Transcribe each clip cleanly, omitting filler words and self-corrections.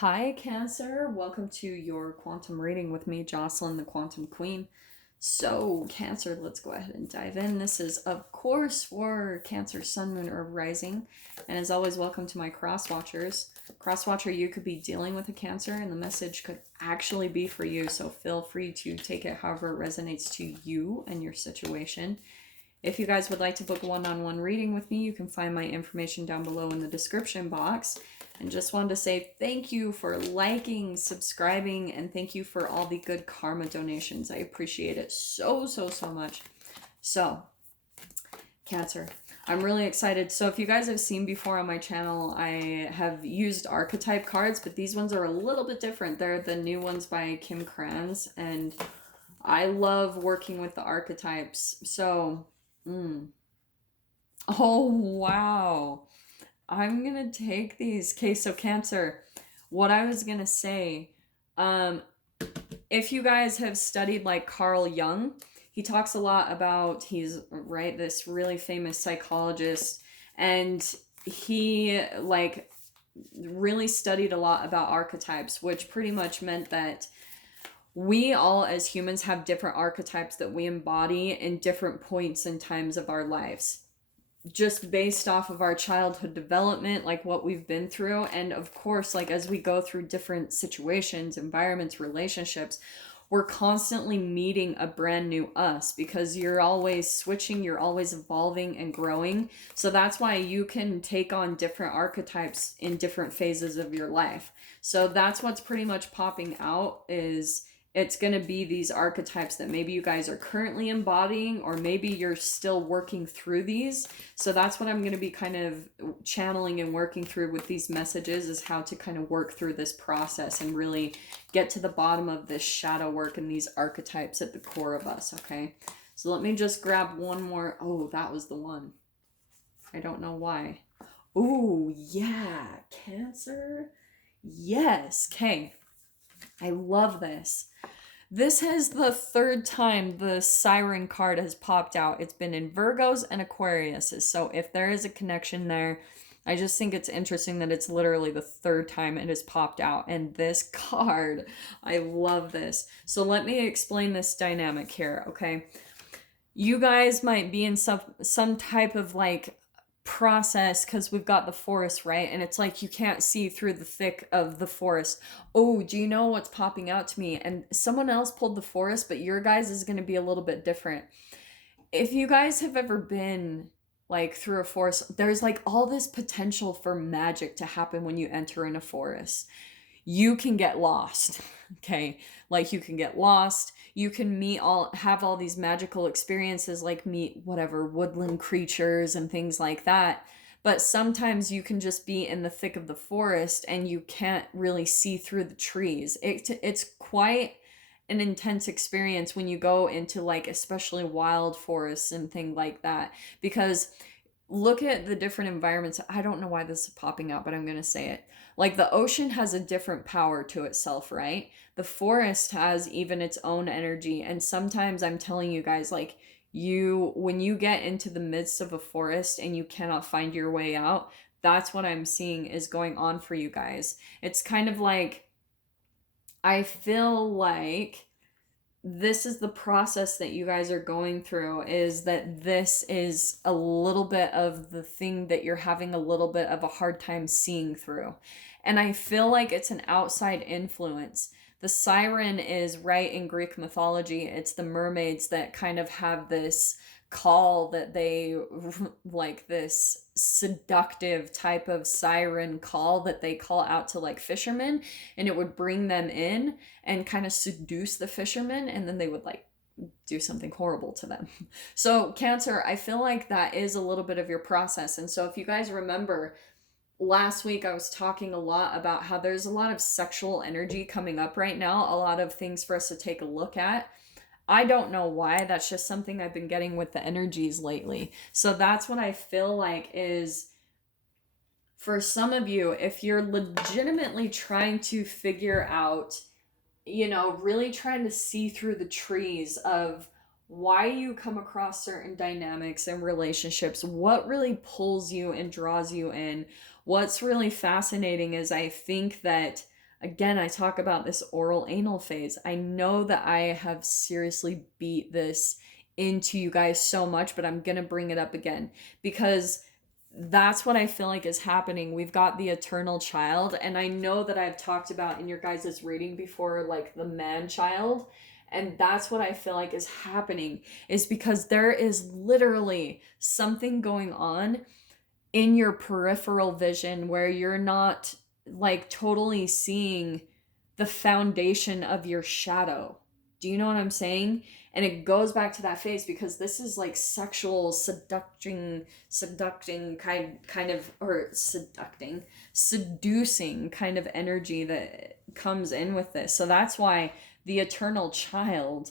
Hi, Cancer. Welcome to your quantum reading with me, Jocelyn, the Quantum Queen. So, Cancer, let's go ahead and dive in. This is, of course, for Cancer, Sun, Moon, or Rising. And as always, welcome to my cross watchers. Cross watcher, you could be dealing with a Cancer, and the message could actually be for you. So, feel free to take it however it resonates to you and your situation. If you guys would like to book a one-on-one reading with me, you can find my information down below in the description box. And just wanted to say thank you for liking, subscribing, and thank you for all the good karma donations. I appreciate it so much. So, Cancer, I'm really excited. So if you guys have seen before on my channel, I have used archetype cards, but these ones are a little bit different. They're the new ones by Krans, and I love working with the archetypes. So, oh, wow. I'm gonna take these. Okay, so Cancer, what I was gonna say, if you guys have studied like Carl Jung, he talks a lot about, he's right, this really famous psychologist, and he like really studied a lot about archetypes, which pretty much meant that we all as humans have different archetypes that we embody in different points and times of our lives, just based off of our childhood development, like what we've been through. And of course, like as we go through different situations, environments, relationships, we're constantly meeting a brand new us, because you're always switching, you're always evolving and growing. So that's why you can take on different archetypes in different phases of your life. So that's what's pretty much popping out, is it's going to be these archetypes that maybe you guys are currently embodying, or maybe you're still working through these. So that's what I'm going to be kind of channeling and working through with these messages, is how to kind of work through this process and really get to the bottom of this shadow work and these archetypes at the core of us. Okay, so let me just grab one more. Oh, that was the one. I don't know why. Oh, yeah, Cancer. Yes. Okay, I love this. This is the third time the Siren card has popped out. It's been in Virgos and Aquariuses. So if there is a connection there, I just think it's interesting that it's literally the third time it has popped out. And this card, I love this. So let me explain this dynamic here, okay? You guys might be in some type of like process, because we've got the forest, right? And it's like you can't see through the thick of the forest. Oh, do you know what's popping out to me? And someone else pulled the forest, but your guys is going to be a little bit different. If you guys have ever been like through a forest, there's like all this potential for magic to happen when you enter in a forest. You can get lost. Okay, like you can get lost, you can have all these magical experiences, like meet whatever woodland creatures and things like that. But sometimes you can just be in the thick of the forest and you can't really see through the trees. It's quite an intense experience when you go into like especially wild forests and things like that, because look at the different environments. I don't know why this is popping out, but I'm going to say it. Like the ocean has a different power to itself, right? The forest has even its own energy. And sometimes I'm telling you guys, like, when you get into the midst of a forest and you cannot find your way out, that's what I'm seeing is going on for you guys. It's kind of like, I feel like this is the process that you guys are going through, is that this is a little bit of the thing that you're having a little bit of a hard time seeing through. And I feel like it's an outside influence. The siren is, right, in Greek mythology, it's the mermaids that kind of have this call that they like, this seductive type of siren call that they call out to like fishermen, and it would bring them in and kind of seduce the fishermen, and then they would like do something horrible to them. So Cancer, I feel like that is a little bit of your process. And so if you guys remember, last week I was talking a lot about how there's a lot of sexual energy coming up right now, a lot of things for us to take a look at. I don't know why, that's just something I've been getting with the energies lately. So that's what I feel like is, for some of you, if you're legitimately trying to figure out, really trying to see through the trees of why you come across certain dynamics and relationships, what really pulls you and draws you in, what's really fascinating is I think that Again, I talk about this oral anal phase. I know that I have seriously beat this into you guys so much, but I'm going to bring it up again because that's what I feel like is happening. We've got the eternal child, and I know that I've talked about in your guys' reading before, like the man child. And that's what I feel like is happening, is because there is literally something going on in your peripheral vision where you're not like totally seeing the foundation of your shadow. Do you know what I'm saying? And it goes back to that phase because this is like sexual seducting kind of, or seducing kind of energy that comes in with this. So that's why the eternal child,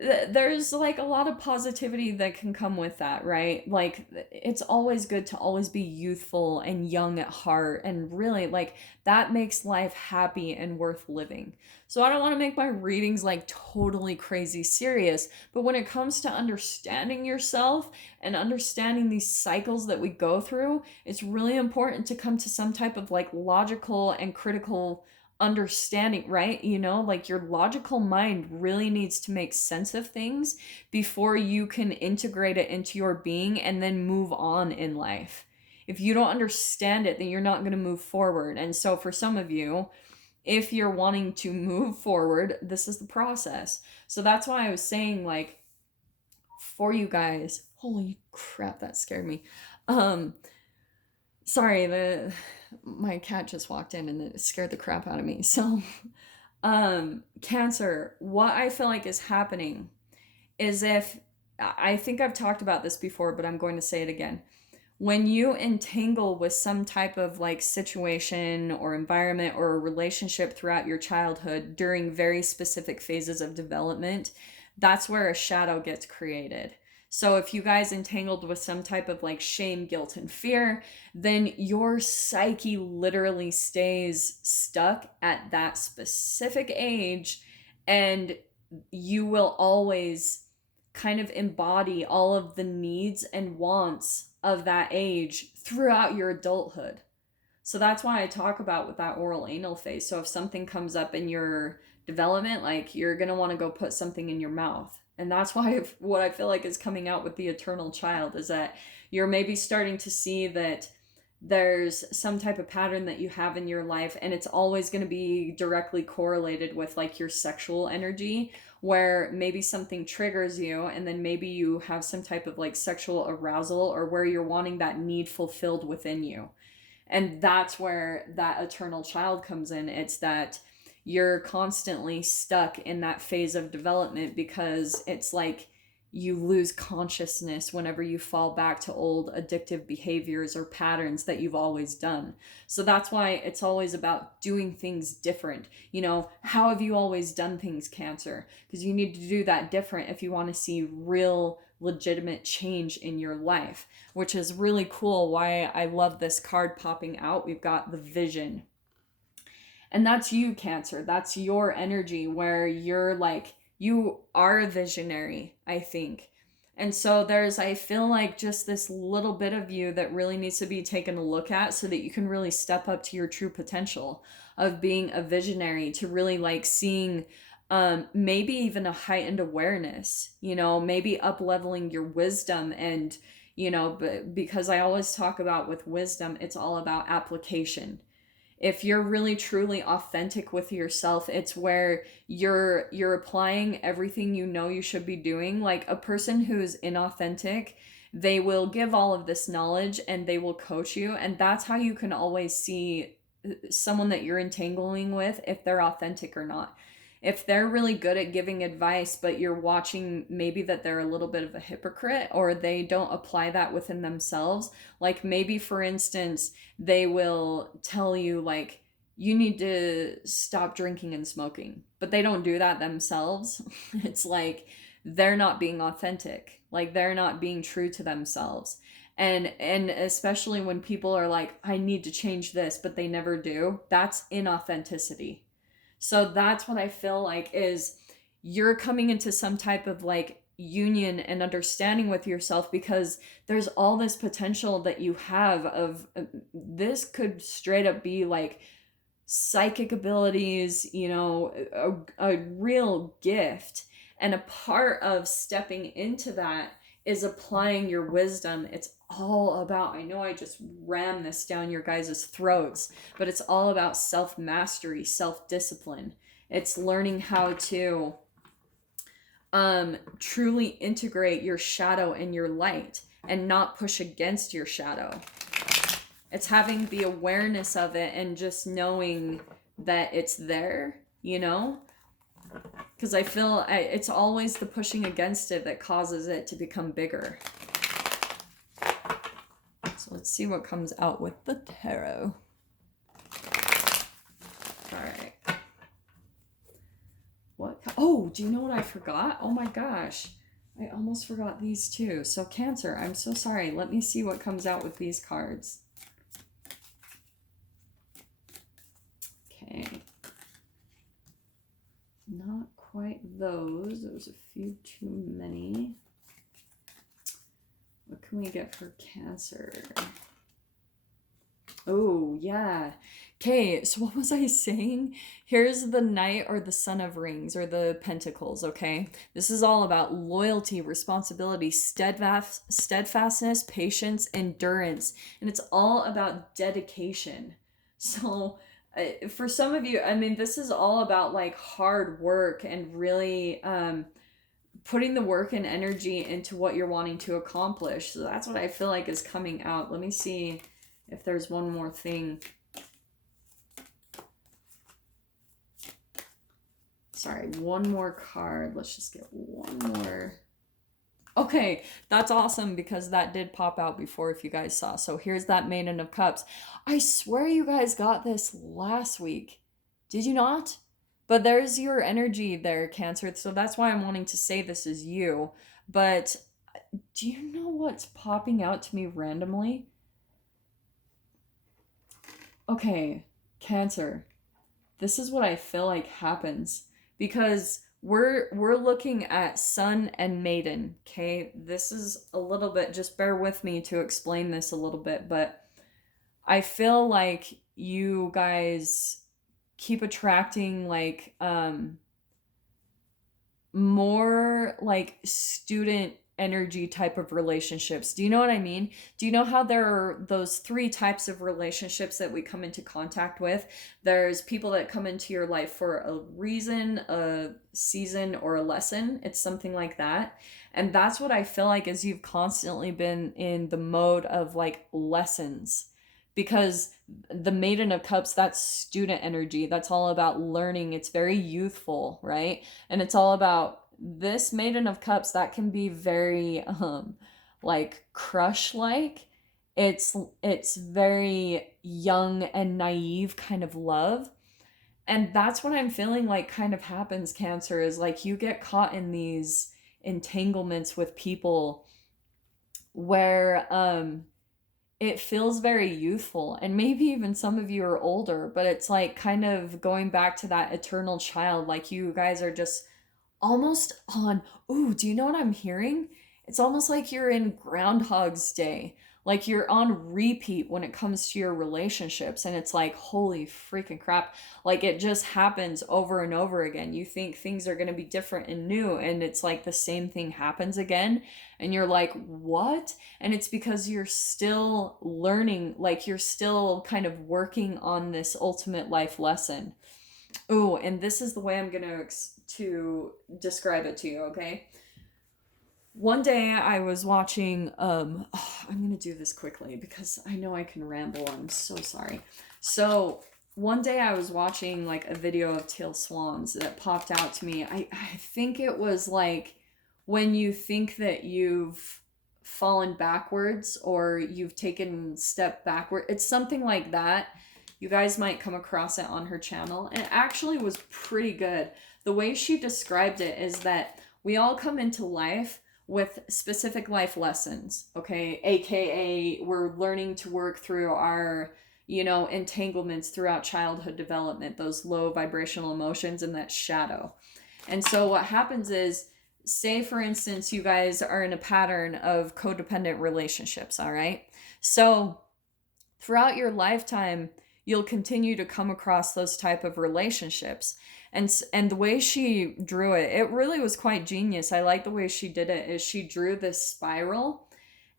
there's like a lot of positivity that can come with that, right? Like it's always good to always be youthful and young at heart, and really like that makes life happy and worth living. So I don't want to make my readings like totally crazy serious, but when it comes to understanding yourself and understanding these cycles that we go through, it's really important to come to some type of like logical and critical understanding, right? You know, like your logical mind really needs to make sense of things before you can integrate it into your being and then move on in life. If you don't understand it, then you're not going to move forward. And so for some of you, if you're wanting to move forward, this is the process. So that's why I was saying, like, for you guys, holy crap, that scared me. Sorry, my cat just walked in and it scared the crap out of me. So, Cancer, what I feel like is happening is, if I think I've talked about this before, but I'm going to say it again. When you entangle with some type of like situation or environment or a relationship throughout your childhood during very specific phases of development, that's where a shadow gets created. So if you guys entangled with some type of like shame, guilt, and fear, then your psyche literally stays stuck at that specific age, and you will always kind of embody all of the needs and wants of that age throughout your adulthood. So that's why I talk about with that oral anal phase. So if something comes up in your development, like you're going to want to go put something in your mouth. And that's why what I feel like is coming out with the eternal child is that you're maybe starting to see that there's some type of pattern that you have in your life, and it's always going to be directly correlated with like your sexual energy, where maybe something triggers you and then maybe you have some type of like sexual arousal, or where you're wanting that need fulfilled within you. And that's where that eternal child comes in. It's that you're constantly stuck in that phase of development because it's like you lose consciousness whenever you fall back to old addictive behaviors or patterns that you've always done. So that's why it's always about doing things different. You know, how have you always done things, Cancer? Because you need to do that different if you want to see real legitimate change in your life, which is really cool. Why I love this card popping out. We've got the vision. And that's you, Cancer. That's your energy, where you're like, you are a visionary, I think. And so there's, I feel like, just this little bit of you that really needs to be taken a look at so that you can really step up to your true potential of being a visionary, to really like seeing maybe even a heightened awareness, you know, maybe up leveling your wisdom. And, you know, but because I always talk about with wisdom, it's all about application. If you're really truly authentic with yourself, it's where you're applying everything you know you should be doing. Like a person who's inauthentic, they will give all of this knowledge and they will coach you, and that's how you can always see someone that you're entangling with, if they're authentic or not. If they're really good at giving advice, but you're watching maybe that they're a little bit of a hypocrite, or they don't apply that within themselves. Like maybe, for instance, they will tell you like, you need to stop drinking and smoking, but they don't do that themselves. It's like they're not being authentic. Like they're not being true to themselves. And especially when people are like, I need to change this, but they never do. That's inauthenticity. So that's what I feel like is you're coming into some type of like union and understanding with yourself, because there's all this potential that you have of this could straight up be like psychic abilities, you know, a real gift. And a part of stepping into that is applying your wisdom. It's all about, I know I just rammed this down your guys' throats, but it's all about self mastery, self discipline. It's learning how to truly integrate your shadow and your light and not push against your shadow. It's having the awareness of it and just knowing that it's there, you know? Because I feel it's always the pushing against it that causes it to become bigger. So let's see what comes out with the tarot. All right. What? Oh, do you know what I forgot? Oh my gosh. I almost forgot these too. So Cancer, I'm so sorry. Let me see what comes out with these cards. Okay. Not quite those. Those a few too many. What can we get for Cancer? Oh, yeah. Okay, so what was I saying? Here's the Knight or the Son of Rings or the Pentacles, okay? This is all about loyalty, responsibility, steadfastness, patience, endurance, and it's all about dedication. So, for some of you, I mean, this is all about like hard work and really putting the work and energy into what you're wanting to accomplish. So that's what I feel like is coming out. Let me see if there's one more thing. Sorry, one more card. Let's just get one more. Okay, that's awesome because that did pop out before if you guys saw. So here's that Maiden of Cups. I swear you guys got this last week. Did you not? But there's your energy there, Cancer. So that's why I'm wanting to say this is you. But do you know what's popping out to me randomly? Okay, Cancer. This is what I feel like happens because we're looking at Sun and Maiden, okay? This is a little bit, just bear with me to explain this a little bit, but I feel like you guys keep attracting like more like student energy type of relationships. Do you know what I mean? Do you know how there are those three types of relationships that we come into contact with? There's people that come into your life for a reason, a season, or a lesson. It's something like that. And that's what I feel like is you've constantly been in the mode of like lessons. Because the Maiden of Cups, that's student energy. That's all about learning. It's very youthful, right? And it's all about this Maiden of Cups that can be very like crush like. It's very young and naive kind of love. And that's what I'm feeling like kind of happens, Cancer, is like you get caught in these entanglements with people where it feels very youthful, and maybe even some of you are older, but it's like kind of going back to that eternal child. Like you guys are just almost on, ooh, do you know what I'm hearing? It's almost like you're in Groundhog's Day. Like you're on repeat when it comes to your relationships. And it's like, holy freaking crap. Like it just happens over and over again. You think things are going to be different and new. And it's like the same thing happens again. And you're like, what? And it's because you're still learning, like you're still kind of working on this ultimate life lesson. Oh, and this is the way I'm going to describe it to you, okay? One day I was watching I'm going to do this quickly because I know I can ramble. I'm so sorry. So, one day I was watching like a video of teal swans that popped out to me. I think it was like when you think that you've fallen backwards or you've taken step backward. It's something like that. You guys might come across it on her channel. And it actually was pretty good. The way she described it is that we all come into life with specific life lessons, okay? AKA we're learning to work through our, entanglements throughout childhood development, those low vibrational emotions and that shadow. And so what happens is, say for instance, you guys are in a pattern of codependent relationships, all right? So throughout your lifetime, you'll continue to come across those type of relationships. And the way she drew it, it really was quite genius. I like the way she did it. Is she drew this spiral,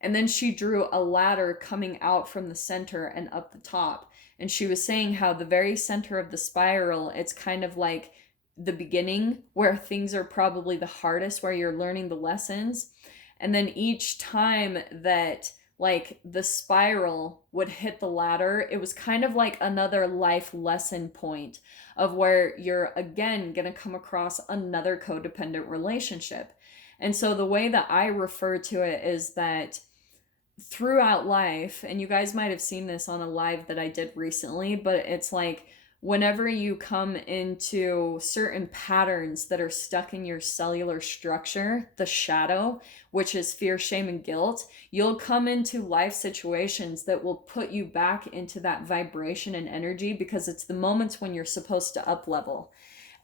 and then she drew a ladder coming out from the center and up the top. And she was saying how the very center of the spiral, it's kind of like the beginning where things are probably the hardest, where you're learning the lessons. And then each time that like the spiral would hit the ladder, it was kind of like another life lesson point of where you're again going to come across another codependent relationship. And so the way that I refer to it is that throughout life, and you guys might have seen this on a live that I did recently, but it's like whenever you come into certain patterns that are stuck in your cellular structure, the shadow, which is fear, shame, and guilt, you'll come into life situations that will put you back into that vibration and energy, because it's the moments when you're supposed to up level.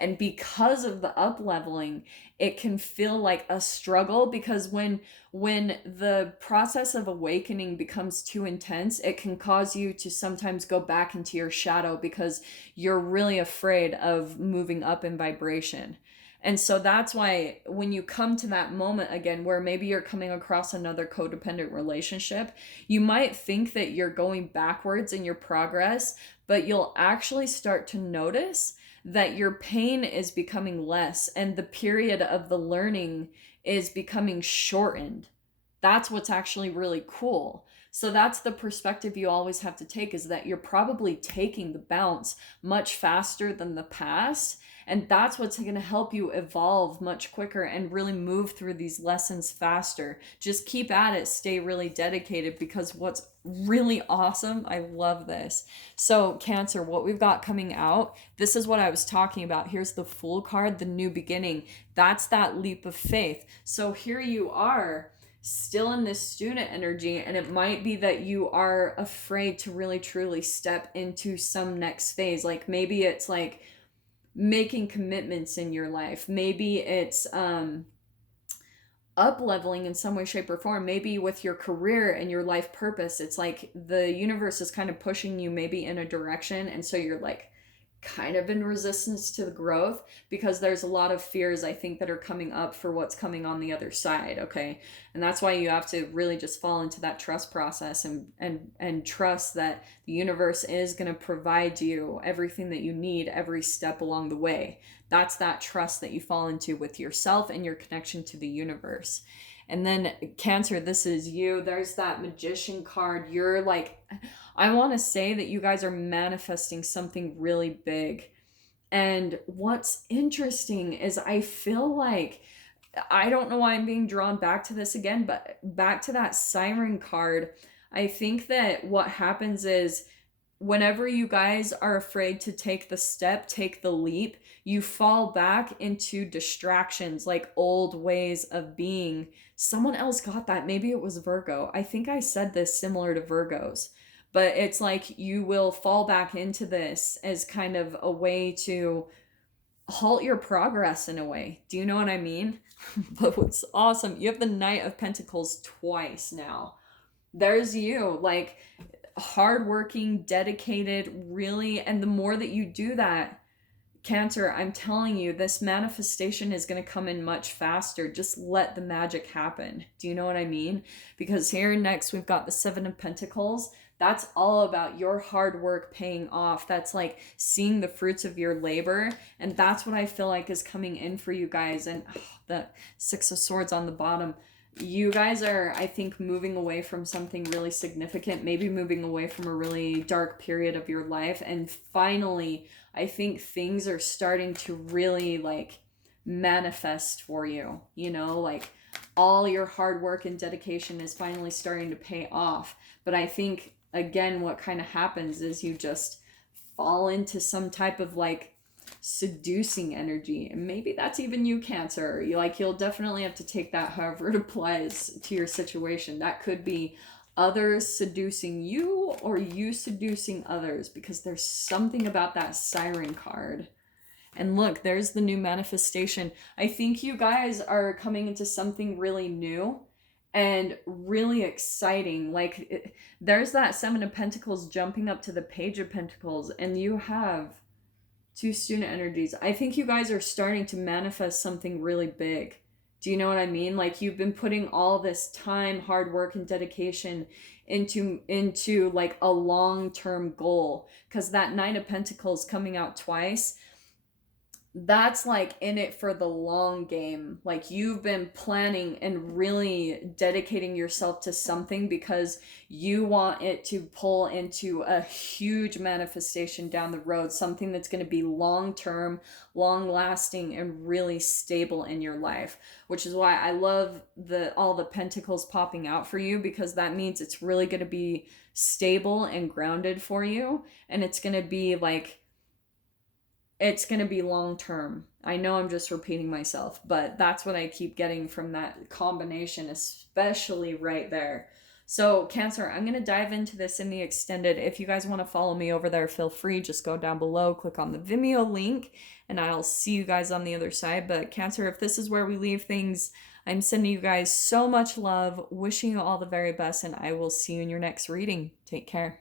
And because of the up leveling, it can feel like a struggle, because when the process of awakening becomes too intense, it can cause you to sometimes go back into your shadow because you're really afraid of moving up in vibration. And so that's why when you come to that moment again, where maybe you're coming across another codependent relationship, you might think that you're going backwards in your progress, but you'll actually start to notice that your pain is becoming less and the period of the learning is becoming shortened. That's what's actually really cool. So that's the perspective you always have to take, is that you're probably taking the bounce much faster than the past. And that's what's going to help you evolve much quicker and really move through these lessons faster. Just keep at it, stay really dedicated, because what's really awesome, I love this. So Cancer, what we've got coming out, this is what I was talking about. Here's the Fool card, the new beginning. That's that leap of faith. So here you are, still in this student energy, and it might be that you are afraid to really truly step into some next phase. Like maybe it's like making commitments in your life. Maybe it's up leveling in some way, shape, or form. Maybe with your career and your life purpose, it's like the universe is kind of pushing you maybe in a direction, and so you're like kind of in resistance to the growth, because there's a lot of fears, I think, that are coming up for what's coming on the other side. Okay. And that's why you have to really just fall into that trust process and trust that the universe is going to provide you everything that you need every step along the way. That's that trust that you fall into with yourself and your connection to the universe. And then Cancer, this is you. There's that Magician card. You're like, I want to say that you guys are manifesting something really big. And what's interesting is I feel like, I don't know why I'm being drawn back to this again, but back to that Siren card. I think that what happens is whenever you guys are afraid to take the step, take the leap, you fall back into distractions, like old ways of being. Someone else got that. Maybe it was Virgo. I think I said this similar to Virgos. But it's like you will fall back into this as kind of a way to halt your progress in a way. Do you know what I mean? But what's awesome, you have the Knight of Pentacles twice now. There's you, like hardworking, dedicated, really. And the more that you do that, Cancer, I'm telling you, this manifestation is going to come in much faster. Just let the magic happen. Do you know what I mean? Because here next, we've got the Seven of Pentacles. That's all about your hard work paying off. That's like seeing the fruits of your labor. And that's what I feel like is coming in for you guys. And the Six of Swords on the bottom. You guys are, I think, moving away from something really significant, maybe moving away from a really dark period of your life. And finally, I think things are starting to really like manifest for you, you know, like all your hard work and dedication is finally starting to pay off. But I think, again, what kind of happens is you just fall into some type of like seducing energy, and maybe that's even you, Cancer. You'll definitely have to take that however it applies to your situation. That could be others seducing you or you seducing others, because there's something about that Siren card. And look, there's the new manifestation. I think you guys are coming into something really new, and really exciting. Like there's that Seven of Pentacles jumping up to the Page of Pentacles, and you have two student energies. I think you guys are starting to manifest something really big. Do you know what I mean? Like you've been putting all this time, hard work, and dedication into like a long-term goal, because that Nine of Pentacles coming out twice, that's like in it for the long game. Like you've been planning and really dedicating yourself to something because you want it to pull into a huge manifestation down the road, something that's going to be long term, long lasting, and really stable in your life. Which is why I love all the pentacles popping out for you, because that means it's really going to be stable and grounded for you, and it's going to be like, it's going to be long term. I know I'm just repeating myself, but that's what I keep getting from that combination, especially right there. So, Cancer, I'm going to dive into this in the extended. If you guys want to follow me over there, feel free. Just go down below, click on the Vimeo link, and I'll see you guys on the other side. But, Cancer, if this is where we leave things, I'm sending you guys so much love, wishing you all the very best, and I will see you in your next reading. Take care.